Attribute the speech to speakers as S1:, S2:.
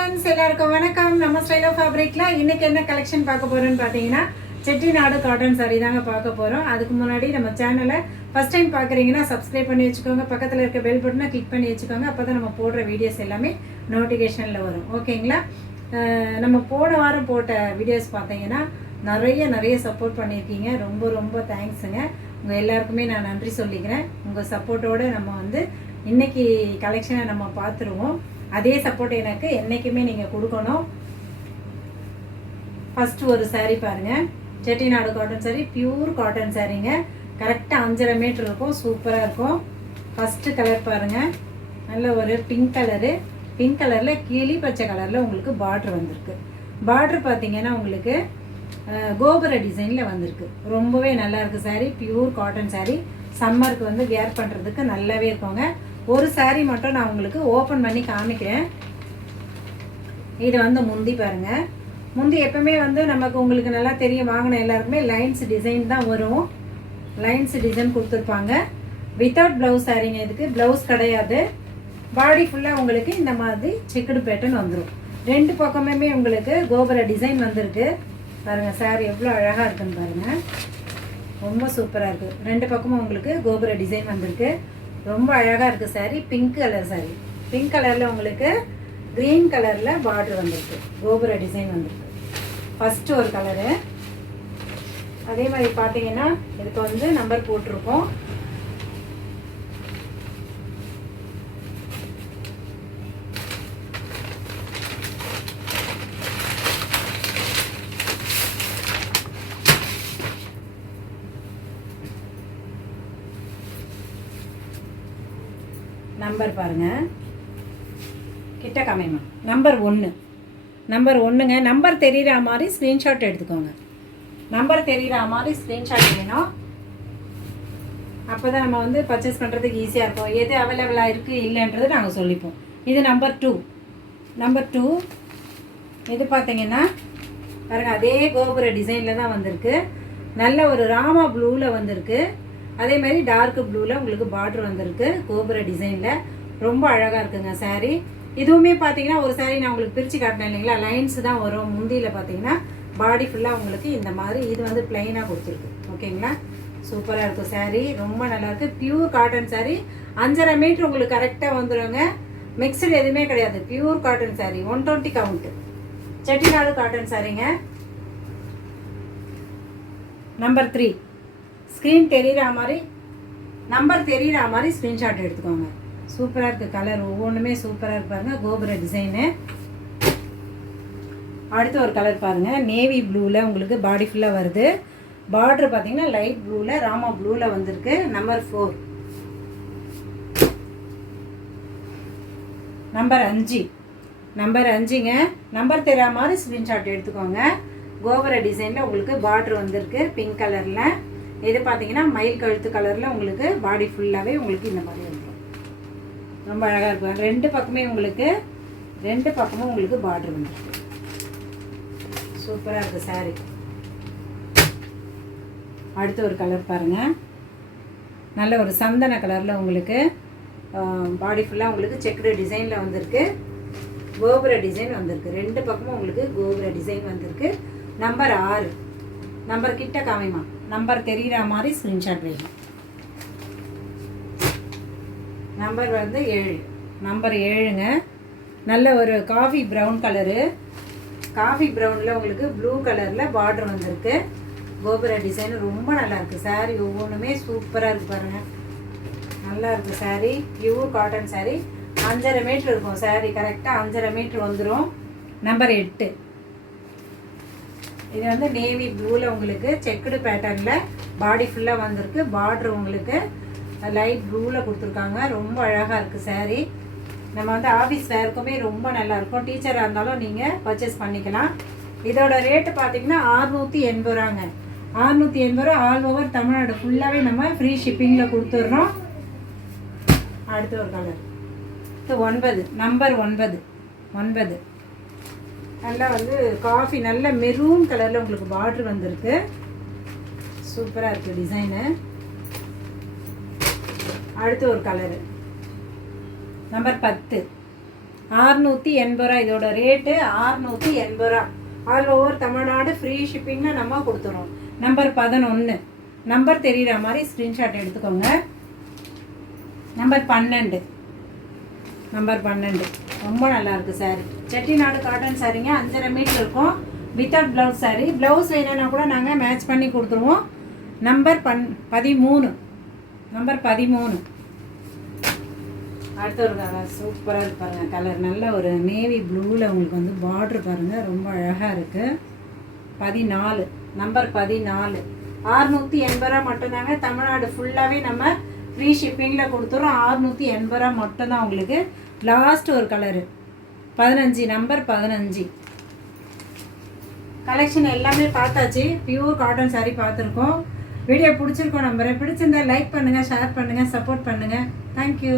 S1: Friends எல்லாருக்கும் வணக்கம். நம்ம ஸ்டைல் ஆஃப் ஃபேப்ரிக்ல இன்னைக்கு என்ன கலெக்ஷன் பார்க்க போறோம்னு பார்த்தீங்கன்னா செட்டிநாடு காட்டன் சாரி தாங்க பார்க்க போகிறோம் அதுக்கு முன்னாடி நம்ம சேனலை ஃபஸ்ட் டைம் பார்க்குறீங்கன்னா சப்ஸ்கிரைப் பண்ணி வச்சுக்கோங்க. பக்கத்தில் இருக்க பெல் பட்டனை கிளிக் பண்ணி வச்சுக்கோங்க. அப்போ தான் நம்ம போடுற வீடியோஸ் எல்லாமே நோட்டிஃபிகேஷனில் வரும். ஓகேங்களா நம்ம போன வாரம் போட்ட வீடியோஸ் பார்த்தீங்கன்னா நிறைய நிறைய சப்போர்ட் பண்ணியிருக்கீங்க. ரொம்ப ரொம்ப தேங்க்ஸுங்க உங்கள் எல்லாருக்குமே நான் நன்றி சொல்லிக்கிறேன். உங்கள் சப்போர்ட்டோடு நம்ம வந்து இன்றைக்கி கலெக்ஷனை நம்ம பார்த்துருவோம். அதே சப்போர்ட் எனக்கு என்றைக்குமே நீங்கள் கொடுக்கணும். ஃபஸ்ட்டு ஒரு சாரீ பாருங்கள் Chettinad cotton sari pure cotton சாரீங்க கரெக்டாக அஞ்சரை மீட்ரு இருக்கும் சூப்பராக இருக்கும். ஃபஸ்ட்டு கலர் பாருங்க. நல்ல ஒரு பிங்க் கலரு பிங்க் கலரில் கிளி பச்சை கலரில் உங்களுக்கு பார்ட்ரு வந்திருக்கு. பார்ட்ரு பார்த்தீங்கன்னா உங்களுக்கு கோபுர டிசைனில் வந்திருக்கு. ரொம்பவே நல்லா இருக்கு saree பியூர் காட்டன் சாரீ சம்மருக்கு வந்து வியர் பண்ணுறதுக்கு நல்லாவே இருக்குங்க. ஒரு saree மட்டும் நான் உங்களுக்கு ஓப்பன் பண்ணி காமிக்கிறேன். இது வந்து முந்தி பாருங்க. முந்தி எப்பவுமே வந்து நமக்கு உங்களுக்கு நல்லா தெரியும் வாங்கின எல்லாருக்குமே லைன்ஸ் டிசைன் தான் வரும். லைன்ஸ் டிசைன் கொடுத்துருப்பாங்க. வித்தவுட் ப்ளவுஸ் சாரீங்க இதுக்கு ப்ளவுஸ் கிடையாது. பாடி ஃபுல்லாக உங்களுக்கு இந்த மாதிரி செக்குடு பேட்டர்ன் வந்துடும் ரெண்டு பக்கமுமே உங்களுக்கு கோபுர டிசைன் வந்திருக்கு. பாருங்கள் சாரி எவ்வளோ அழகாக இருக்குன்னு பாருங்கள் ரொம்ப சூப்பராக இருக்குது ரெண்டு பக்கமும் உங்களுக்கு கோபுர டிசைன் வந்திருக்கு. ரொம்ப அழகாக இருக்குது saree pink colour saree. Pink கலரில் உங்களுக்கு க்ரீன் கலரில் பார்டர் வந்திருக்கு. கோபுர டிசைன் வந்திருக்கு. ஃபஸ்ட்டு ஒரு கலரு அதே மாதிரி பார்த்தீங்கன்னா இதுக்கு வந்து நம்பர் போட்டிருக்கோம். நம்பர் பாருங்க. கிட்ட காமிமா நம்பர் ஒன்று நம்பர் ஒன்றுங்க நம்பர் தெரிகிற மாதிரி ஸ்க்ரீன்ஷாட் எடுத்துக்கோங்க. நம்பர் தெரிகிற மாதிரி ஸ்க்ரீன்ஷாட் வேணும். அப்போ தான் நம்ம வந்து பர்ச்சேஸ் பண்ணுறதுக்கு ஈஸியாக இருக்கும். எது அவைலபிளாக இருக்குது இல்லைன்றது நாங்கள் சொல்லிப்போம். இது நம்பர் டூ நம்பர் டூ இது பார்த்தீங்கன்னா பாருங்கள் அதே கோபுர டிசைனில் தான் வந்திருக்கு. நல்ல ஒரு ராமா ப்ளூவில் வந்திருக்கு. அதே மாதிரி டார்க் ப்ளூவில் உங்களுக்கு பார்டர் வந்திருக்கு கோபுர டிசைனில் ரொம்ப அழகாக இருக்குங்க சாரீ இதுவுமே பார்த்தீங்கன்னா ஒரு saree நான் உங்களுக்கு பிரித்து காட்டினேன் இல்லைங்களா? லைன்ஸ் தான் வரும். முந்தியில் பார்த்தீங்கன்னா பாடி ஃபுல்லாக உங்களுக்கு இந்த மாதிரி இது வந்து பிளைனாக கொடுத்துருக்கு. ஓகேங்களா? சூப்பராக இருக்கும் சாரீ ரொம்ப நல்லாயிருக்கு பியூர் காட்டன் சாரீ அஞ்சரை மீட்ரு உங்களுக்கு கரெக்டாக வந்துடுங்க மிக்சடு எதுவுமே கிடையாது. Pure cotton sari one twenty count Chettinad cotton சாரீங்க number three screen தெரிகிற மாதிரி நம்பர் தெரிகிற மாதிரி ஸ்க்ரீன்ஷாட் எடுத்துக்கோங்க. சூப்பராக இருக்குது கலர் ஒவ்வொன்றுமே சூப்பராக இருப்பாருங்க கோபுர டிசைனு அடுத்து ஒரு கலர் பாருங்கள் நேவி ப்ளூவில் உங்களுக்கு பாடி ஃபுல்லாக வருது. பார்டர் பார்த்தீங்கன்னா லைட் ப்ளூவில் ராமா ப்ளூவில் வந்திருக்கு. நம்பர் ஃபோர் நம்பர் அஞ்சு. நம்பர் அஞ்சுங்க. நம்பர் தெரியாத மாதிரி ஸ்க்ரீன்ஷாட் எடுத்துக்கோங்க. கோபுர டிசைனில் உங்களுக்கு பார்டர் வந்திருக்கு பிங்க் கலரில் இது பார்த்தீங்கன்னா மயில் கழுத்து கலரில் உங்களுக்கு பாடி ஃபுல்லாகவே உங்களுக்கு இந்த மாதிரி வந்துடும் ரொம்ப அழகாக இருக்கும். ரெண்டு பக்கமே உங்களுக்கு ரெண்டு பக்கமும் உங்களுக்கு பார்டர் வந்துருக்கு சூப்பராக இருக்குது சாரீ அடுத்து ஒரு கலர் பாருங்கள் நல்ல ஒரு சந்தன கலரில் உங்களுக்கு பாடி ஃபுல்லாக உங்களுக்கு செக்குடு டிசைனில் வந்திருக்கு. கோபுர டிசைன் வந்திருக்கு. ரெண்டு பக்கமும் உங்களுக்கு கோபுர டிசைன் வந்திருக்கு. நம்பர் ஆறு. நம்பர் கிட்ட காமிமா. நம்பர் தெரிகிற மாதிரி ஸ்க்ரீன்ஷாட் வேணும் நம்பர் வந்து ஏழு. நம்பர் ஏழுங்க. நல்ல ஒரு காஃபி ப்ரௌன் கலரு காஃபி ப்ரௌனில் உங்களுக்கு ப்ளூ கலரில் பார்டர் வந்திருக்கு. கோபுர டிசைன் ரொம்ப நல்லா இருக்குது ஒவ்வொன்றுமே சூப்பராக இருக்கு பாருங்கள் நல்லா இருக்குது சாரீ பியூர் காட்டன் சாரீ அஞ்சரை மீட்ரு இருக்கும் சாரீ கரெக்டாக அஞ்சரை மீட்ரு வந்துடும் நம்பர் எட்டு. இது வந்து நேவி ப்ளூவில் உங்களுக்கு செக்குடு பேட்டர்னில் பாடி ஃபுல்லாக வந்திருக்கு. பார்ட்ரு உங்களுக்கு லைட் ப்ளூவில் கொடுத்துருக்காங்க. ரொம்ப அழகாக இருக்குது saree. நம்ம வந்து ஆஃபீஸ் வேர்க்குமே ரொம்ப நல்லா இருக்கும். டீச்சராக இருந்தாலும் நீங்கள் பர்ச்சேஸ் பண்ணிக்கலாம். இதோட ரேட்டு பார்த்தீங்கன்னா ஆறுநூற்றி எண்பது ரூபாங்க ஆறுநூற்றி எண்பது ரூபா ஆல் ஓவர் தமிழ்நாடு ஃபுல்லாகவே நம்ம ஃப்ரீ ஷிப்பிங்கில் கொடுத்துட்றோம். அடுத்து ஒரு கலர் ஒன்பது நம்பர் ஒன்பது. ஒன்பது. நல்லா வந்து காஃபி நல்ல மெரூன் கலரில் உங்களுக்கு பார்டர் வந்திருக்கு. சூப்பராக இருக்குது டிசைனு அடுத்து ஒரு கலரு நம்பர் பத்து. ஆறுநூற்றி எண்பது ரூபா. இதோட ரேட்டு ஆறுநூற்றி எண்பது ரூபா. ஆல் ஓவர் தமிழ்நாடு ஃப்ரீ ஷிப்பிங்னு நம்ம கொடுத்துறோம். நம்பர் பதினொன்று நம்பர் தெரிகிற மாதிரி ஸ்க்ரீன்ஷாட் எடுத்துக்கோங்க. நம்பர் பன்னெண்டு. நம்பர் பன்னெண்டு. ரொம்ப நல்லா இருக்கு சாரி செட்டிநாடு காட்டன் சாரீங்க அஞ்சரை மீட்டர் இருக்கும். வித்தவுட் ப்ளவுஸ் சாரி ப்ளவுஸ் வேணும்னா கூட நாங்கள் மேட்ச் பண்ணி கொடுத்துருவோம். நம்பர் பன் பதிமூணு. நம்பர் பதிமூணு. அடுத்த ஒரு கலர் சூப்பராக இருக்கு பாருங்கள் கலர் நல்ல ஒரு நேவி ப்ளூவில் உங்களுக்கு வந்து பார்ட்ரு பாருங்கள் ரொம்ப அழகாக இருக்குது பதினாலு. நம்பர் பதினாலு. ஆறுநூற்றி எண்பது ரூபா மட்டும்தாங்க தமிழ்நாடு ஃபுல்லாகவே நம்ம ஃப்ரீ ஷிப்பிங்கில் கொடுத்துறோம். ஆறுநூற்றி எண்பது ரூபா மட்டும்தான் உங்களுக்கு லாஸ்ட் ஒரு கலரு பதினஞ்சு நம்பர் பதினஞ்சு. கலெக்ஷன் எல்லாமே பார்த்தாச்சு. பியூர் காட்டன் சாரீ பார்த்துருக்கோம். வீடியோ பிடிச்சிருக்கோம் நம்பரை. பிடிச்சிருந்தா லைக் பண்ணுங்கள் ஷேர் பண்ணுங்கள் சப்போர்ட் பண்ணுங்கள் தேங்க்யூ